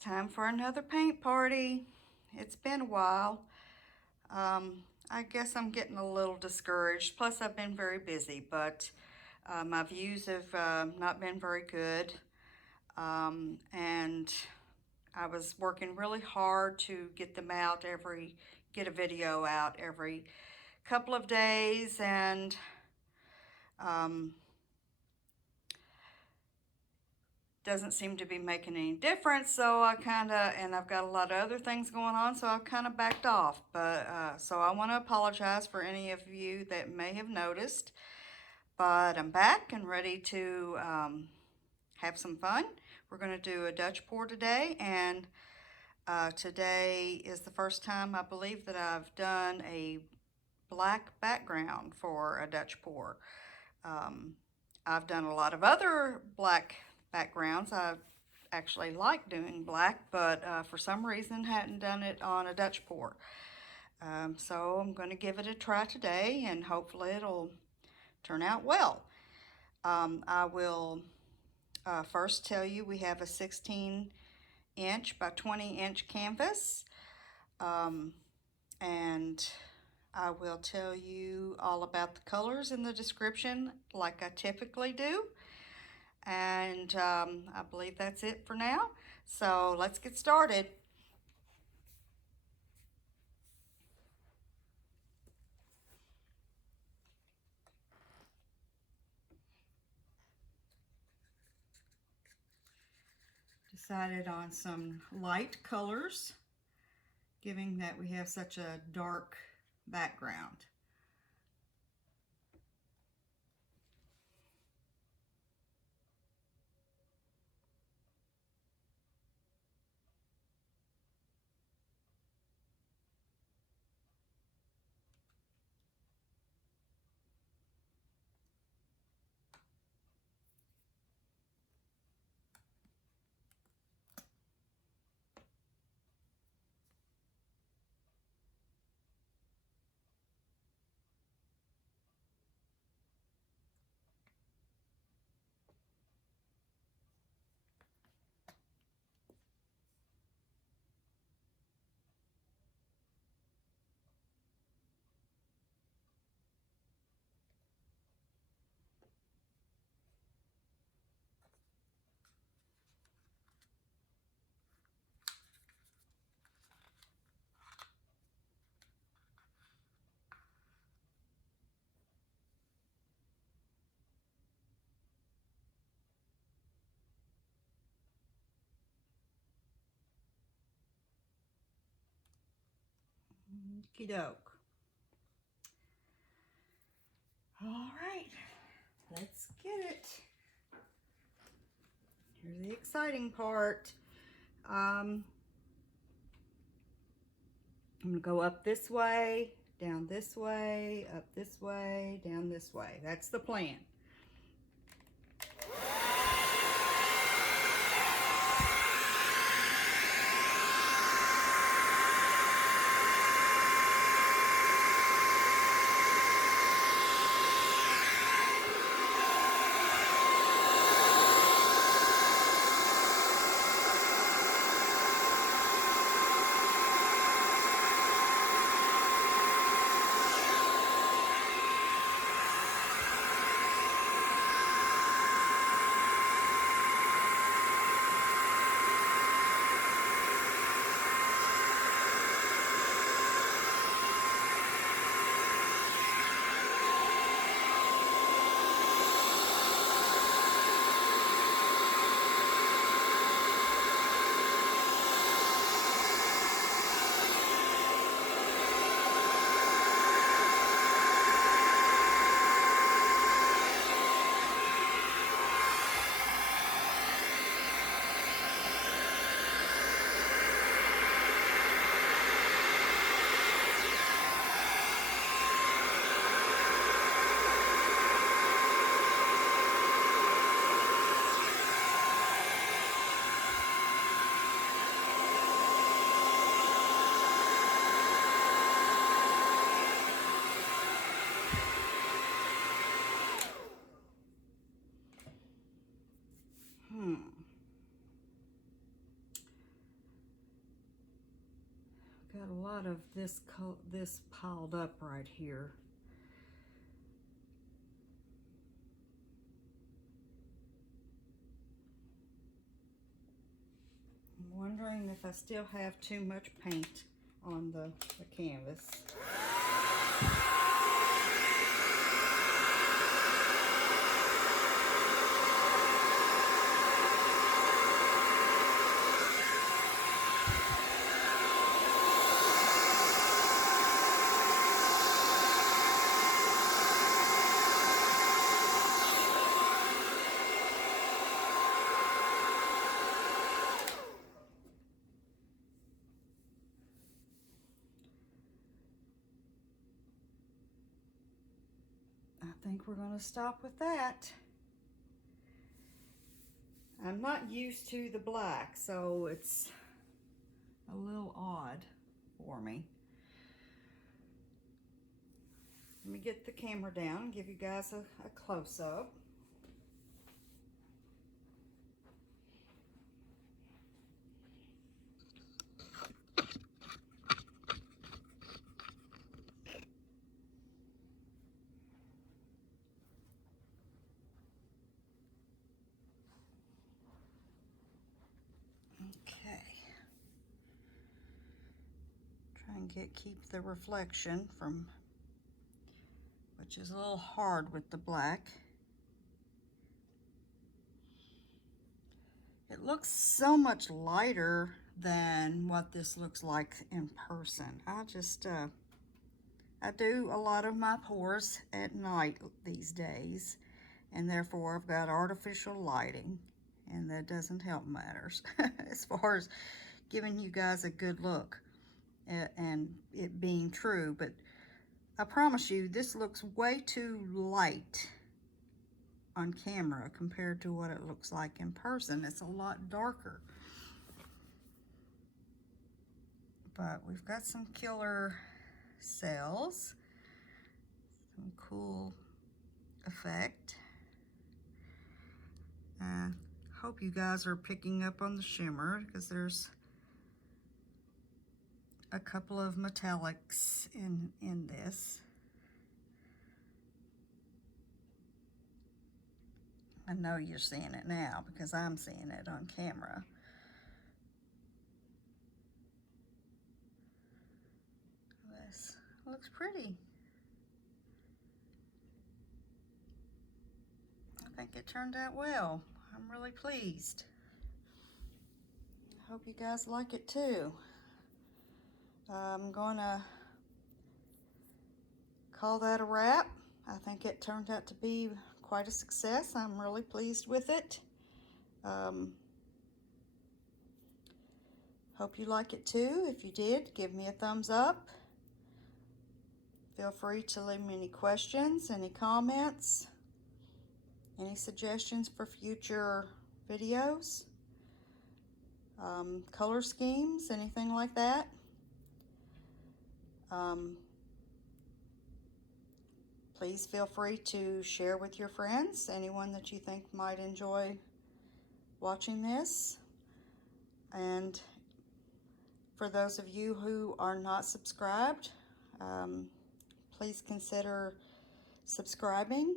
time for another paint party. It's been a while. I guess I'm getting a little discouraged. Plus, I've been very busy, but my views have not been very good. And I was working really hard to get them out get a video out every couple of days, and doesn't seem to be making any difference. So and I've got a lot of other things going on, so I've kind of backed off. But so I want to apologize for any of you that may have noticed. But I'm back and ready to have some fun. We're going to do a Dutch pour today, and today is the first time I believe that I've done a black background for a Dutch pour. I've done a lot of other black backgrounds. I actually like doing black, but for some reason hadn't done it on a Dutch pour. So I'm going to give it a try today, and hopefully it'll turn out well. I will first tell you we have a 16-inch by 20-inch canvas, and I will tell you all about the colors in the description like I typically do. And I believe that's it for now. So let's get started. Decided on some light colors, given that we have such a dark background. Okie doke. All right, let's get it. Here's the exciting part. I'm going to go up this way, down this way, up this way, down this way. That's the plan. lot of this piled up right here. I'm wondering if I still have too much paint on the canvas. I think we're going to stop with that. I'm not used to the black, so it's a little odd for me. Let me get the camera down and give you guys a close-up. Okay. Try and keep the reflection from, which is a little hard with the black. It looks so much lighter than what this looks like in person. I do a lot of my pours at night these days, and therefore I've got artificial lighting, and that doesn't help matters as far as giving you guys a good look and it being true. But I promise you, this looks way too light on camera compared to what it looks like in person. It's a lot darker. But we've got some killer cells, some cool effect. Hope you guys are picking up on the shimmer, because there's a couple of metallics in this. I know you're seeing it now because I'm seeing it on camera. This looks pretty. I think it turned out well. I'm really pleased. I hope you guys like it too. I'm gonna call that a wrap. I think it turned out to be quite a success. I'm really pleased with it. Hope you like it too. If you did, give me a thumbs up. Feel free to leave me any questions, any comments, any suggestions for future videos, color schemes, anything like that. Please feel free to share with your friends, anyone that you think might enjoy watching this. And for those of you who are not subscribed, please consider subscribing.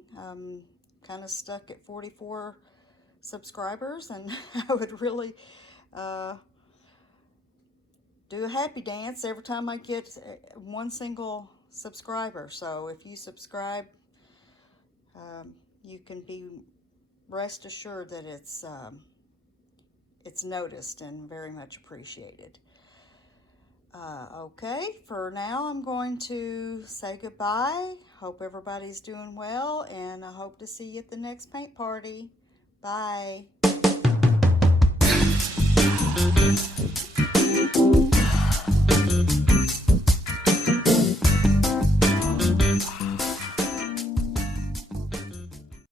Kind of stuck at 44 subscribers, and I would really do a happy dance every time I get one single subscriber. So if you subscribe, you can be rest assured that it's noticed and very much appreciated. Okay, for now I'm going to say goodbye. Hope everybody's doing well, and I hope to see you at the next paint party. Bye.